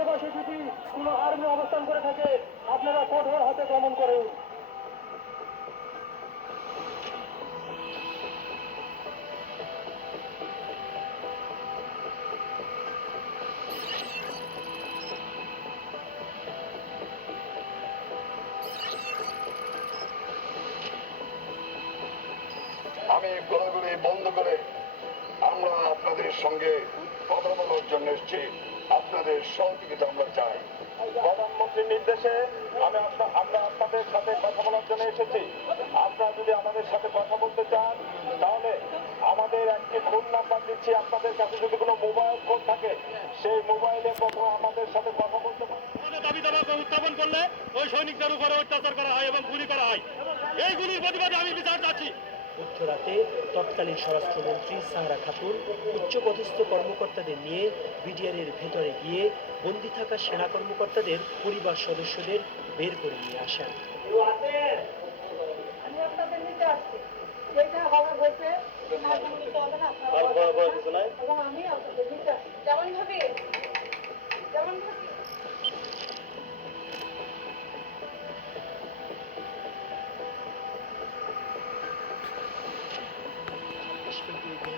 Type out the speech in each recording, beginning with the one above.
আশেপাশে যদি কোনো আর্মি অবস্থান করে থাকে, আপনারা কঠোর হাতে দমন করেন। আমি গোলাগুলি বন্ধ করে আমরা আপনাদের সঙ্গে কথা বলার জন্য এসেছি। আপনাদের সহযোগিতা আমরা চাই। প্রধানমন্ত্রীর নির্দেশে আমি আমরা আপনাদের সাথে কথা বলার জন্য এসেছি। আপনারা যদি আমাদের সাথে কথা বলতে চান তাহলে আমাদের একটি ফোন নাম্বার দিচ্ছি। আপনাদের কাছে যদি কোনো মোবাইল ফোন থাকে সেই মোবাইলে প্রথমে আমাদের সাথে কথা বলতে পারেন। দাবি দাবা উত্থাপন করলে ওই সৈনিকদের উপরে অত্যাচার করা হয় এবং গুলি করা হয়। এই গুলির প্রতিবাদে আমি বিচার চাচ্ছি। মধ্যরাতে তৎকালীন স্বরাষ্ট্রমন্ত্রী সাহারা খাতুন উচ্চপদস্থ কর্মকর্তাদের নিয়ে বিডিআরের ভেতরে গিয়ে বন্দি থাকা সেনা কর্মকর্তাদের পরিবার সদস্যদের বের করে নিয়ে আসেন।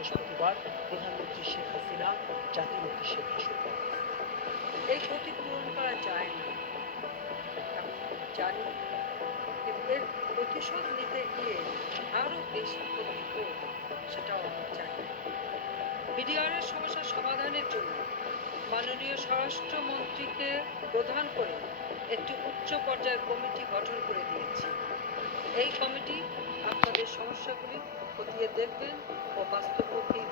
বৃহস্পতিবার প্রধানমন্ত্রী শেখ হাসিনা জাতির উদ্দেশ্যে ভাষণ দেন এই ক্ষতি পূরণ করা যায় না। জানি এর প্রতিশোধ নিতে গিয়ে আরও বেশি ক্ষতি হোক সেটাও আমি চাই বিডিআরের সমস্যা সমাধানের জন্য মাননীয় স্বরাষ্ট্রমন্ত্রীকে প্রধান করে একটি উচ্চ পর্যায়ের কমিটি গঠন করে দিয়েছি। এই কমিটি সমস্যাগুলি খতিয়ে দেখবেন ও করবেন